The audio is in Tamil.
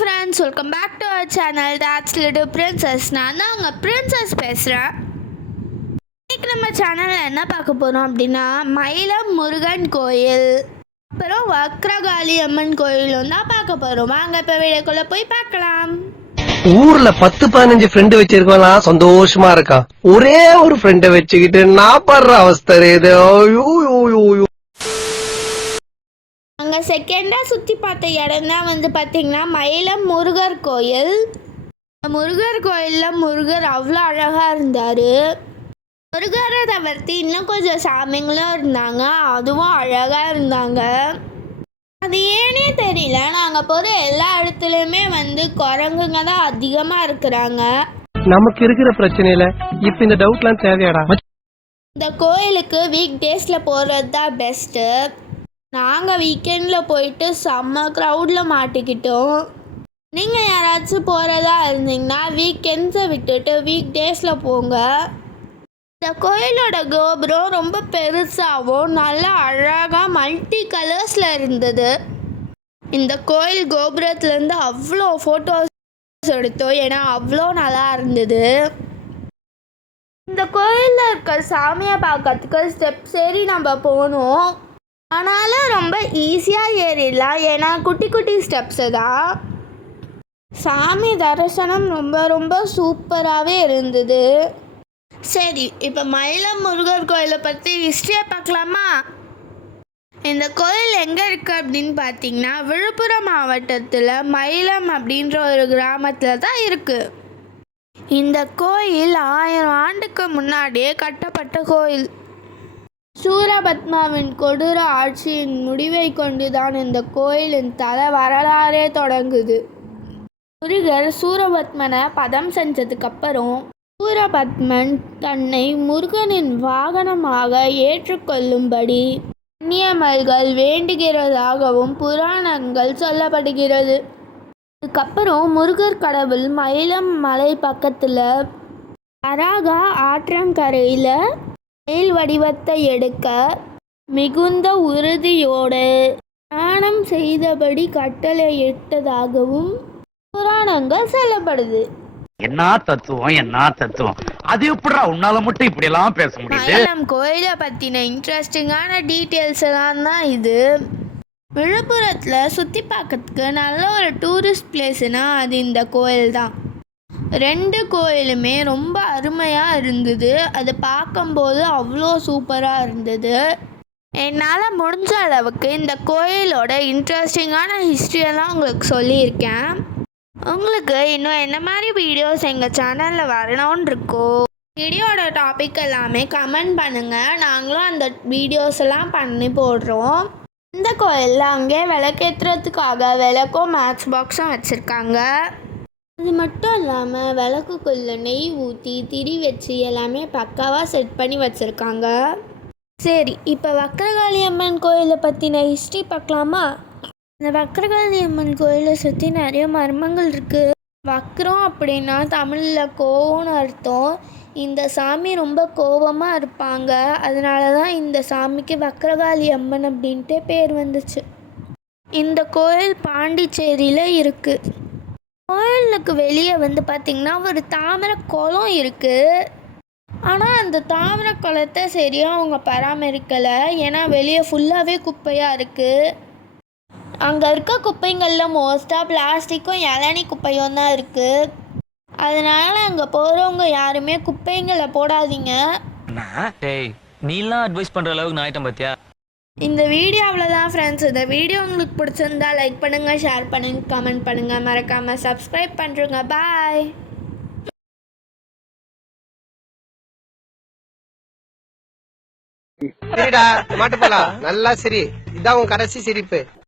friends, welcome back to our channel That's Little Princess. நான் தான் உங்கள் பிரின்சஸ் பேசுகிறேன். இன்றைக்கி நம்ம சேனலில் என்ன பார்க்க போகிறோம் அப்படின்னா மயிலம் முருகன் கோயில் அப்புறம் வக்ரகாளி அம்மன் கோயிலும் தான் பார்க்க போகிறோம். வாங்க இப்போ வீடியோக்குள்ளே போய் பார்க்கலாம். ஊர்ல 10-15 ஃப்ரெண்டு வச்சிருக்கலாம், சந்தோஷமா இருக்கான். ஒரே ஒரு ஃப்ரெண்டை வச்சுக்கிட்டு நான் படுற அவஸ்தை இது. அங்கே செகண்டாக சுற்றி பார்த்த இடம் தான் வந்து பார்த்திங்கன்னா மயிலம் முருகர் கோயில். முருகர் கோயிலில் முருகர் அவ்வளோ அழகாக இருந்தார். முருகரை தவிர்த்து இன்னும் கொஞ்சம் சாமிங்களும் இருந்தாங்க, அதுவும் அழகாக இருந்தாங்க. அது ஏனே தெரியல, நாங்கள் போகிற எல்லா இடத்துலையுமே வந்து குரங்குங்க தான் அதிகமாக இருக்கிறாங்க. நமக்கு இருக்கிற பிரச்சனையில இப்ப இந்த டவுட்லாம் தேவையாடா? இந்த கோயிலுக்கு வீக் டேஸில் போகிறது தான் பெஸ்ட்டு. நாங்கள் வீக்கெண்டில் போயிட்டு செம்ம க்ரௌடில் மாட்டிக்கிட்டோம். நீங்கள் யாராச்சும் போகிறதா இருந்தீங்கன்னா வீக்கெண்ட்ஸை விட்டுட்டு வீக் டேஸில் போங்க. இந்த கோயிலோட கோபுரம் ரொம்ப பெருசாகவும் நல்லா அழகாக மல்டி கலர்ஸில் இருந்தது. இந்த கோயில் கோபுரத்துலேருந்து அவ்வளோ ஃபோட்டோஸ் எடுத்தோம், ஏன்னா அவ்வளோ நல்லா இருந்தது. இந்த கோயிலில் இருக்க சாமியை பார்க்கறதுக்கு ஸ்டெப்ஸ் ஏறி நம்ம போகணும். ஆனாலும் ரொம்ப ஈஸியாக ஏறிடலாம், ஏன்னா குட்டி குட்டி ஸ்டெப்ஸு தான். சாமி தரிசனம் ரொம்ப ரொம்ப சூப்பராகவே இருந்தது. சரி, இப்போ மயிலம் முருகர் கோயிலை பற்றி ஹிஸ்ட்ரியை பார்க்கலாமா? இந்த கோயில் எங்கே இருக்குது அப்படின்னு பார்த்தீங்கன்னா விழுப்புரம் மாவட்டத்தில் மயிலம் அப்படின்ற ஒரு கிராமத்தில் தான் இருக்குது. இந்த கோயில் 1000 ஆண்டுக்கு முன்னாடியே கட்டப்பட்ட கோயில். சூரபத்மாவின் கொடூர ஆட்சியின் முடிவை கொண்டுதான் இந்த கோயிலின் தல வரலாறே தொடங்குது. முருகர் சூரபத்மனை பதம் செஞ்சதுக்கப்புறம் சூரபத்மன் தன்னை முருகனின் வாகனமாக ஏற்றுக்கொள்ளும்படி கன்னியமல்கள் வேண்டுகிறதாகவும் புராணங்கள் சொல்லப்படுகிறது. அதுக்கப்புறம் முருகர் கடவுள் மயிலம் மலை பக்கத்தில் வராகா ஆற்றங்கரையில் மயில் வடிவத்தை எடுக்க மிகுந்த உறுதியோடு தியானம் செய்தபடி கட்டளையிட்டதாகவும் புராணங்கள் சொல்லப்படுது. என்ன தத்துவம் அது எப்படிடா உன்னால மட்டும் இப்படி எல்லாம் பேச முடியுது? மயிலம் கோயிலை பத்தின இன்ட்ரெஸ்டிங்கான டீட்டெயில்ஸ் எல்லாம் தான் இது. விழுப்புரத்தில் சுற்றி பார்க்கறதுக்கு நல்ல ஒரு டூரிஸ்ட் பிளேஸ்னா அது இந்த கோயில் தான். 2 கோயிலுமே ரொம்ப அருமையாக இருந்தது. அது பார்க்கும்போது அவ்வளோ சூப்பராக இருந்தது. என்னால் முடிஞ்ச அளவுக்கு இந்த கோயிலோட இன்ட்ரெஸ்டிங்கான ஹிஸ்ட்ரியெல்லாம் உங்களுக்கு சொல்லியிருக்கேன். உங்களுக்கு இன்னும் என்ன மாதிரி வீடியோஸ் எங்கள் சேனலில் வரணும்னு இருக்கோ வீடியோட டாபிக் எல்லாமே கமெண்ட் பண்ணுங்கள், நாங்களும் அந்த வீடியோஸ் எல்லாம் பண்ணி போடுறோம். இந்த கோயிலில் அங்கே விளக்கேற்றுறதுக்காக விளக்கும் மேட்ச் பாக்ஸும் வச்சுருக்காங்க. அது மட்டும் இல்லாமல் விளக்குக்குள்ளே நெய் ஊற்றி திரி வச்சு எல்லாமே பக்காவாக செட் பண்ணி வச்சுருக்காங்க. சரி, இப்போ வக்ரகாளி அம்மன் கோயிலை பற்றின ஹிஸ்ட்ரி பார்க்கலாமா? இந்த வக்ரகாளி அம்மன் கோயிலை சுற்றி நிறைய மர்மங்கள் இருக்குது. வக்ரம் அப்படின்னா தமிழில் கோவம்னு அர்த்தம். இந்த சாமி ரொம்ப கோபமாக இருப்பாங்க, அதனால தான் இந்த சாமிக்கு வக்ரகாளி அம்மன் அப்படின்ட்டு பேர் வந்துச்சு. இந்த கோயில் பாண்டிச்சேரியில் இருக்குது. கோயிலுக்கு வெளியே வந்து பார்த்திங்கன்னா ஒரு தாமரை குளம் இருக்குது. ஆனால் அந்த தாமரை குளத்தை சரியாக அவங்க பராமரிக்கலை, ஏன்னா வெளியே ஃபுல்லாகவே குப்பையாக இருக்குது. அங்கே இருக்க குப்பைங்களில் மோஸ்ட்டாக பிளாஸ்டிக்கும் இளநீ குப்பையும் தான் இருக்குது. அதனால் அங்கே போகிறவங்க யாருமே குப்பைங்களை போடாதீங்க. நீலாம் அட்வைஸ் பண்ணுற அளவுக்கு நான் ஆயிட்டேன் பார்த்தியா? இந்த வீடியோ அவ்வளோதான் ஃப்ரெண்ட்ஸ். இந்த வீடியோ உங்களுக்கு பிடிச்சிருந்தா லைக் பண்ணுங்கள், ஷேர் பண்ணுங்கள், கமெண்ட் பண்ணுங்கள், மறக்காமல் சப்ஸ்கிரைப் பண்ணுறோங்க. பாய். சரிடா, மாட்டு போலாம். நல்லா சரி, இதான் உன் கடைசி சிரிப்பு.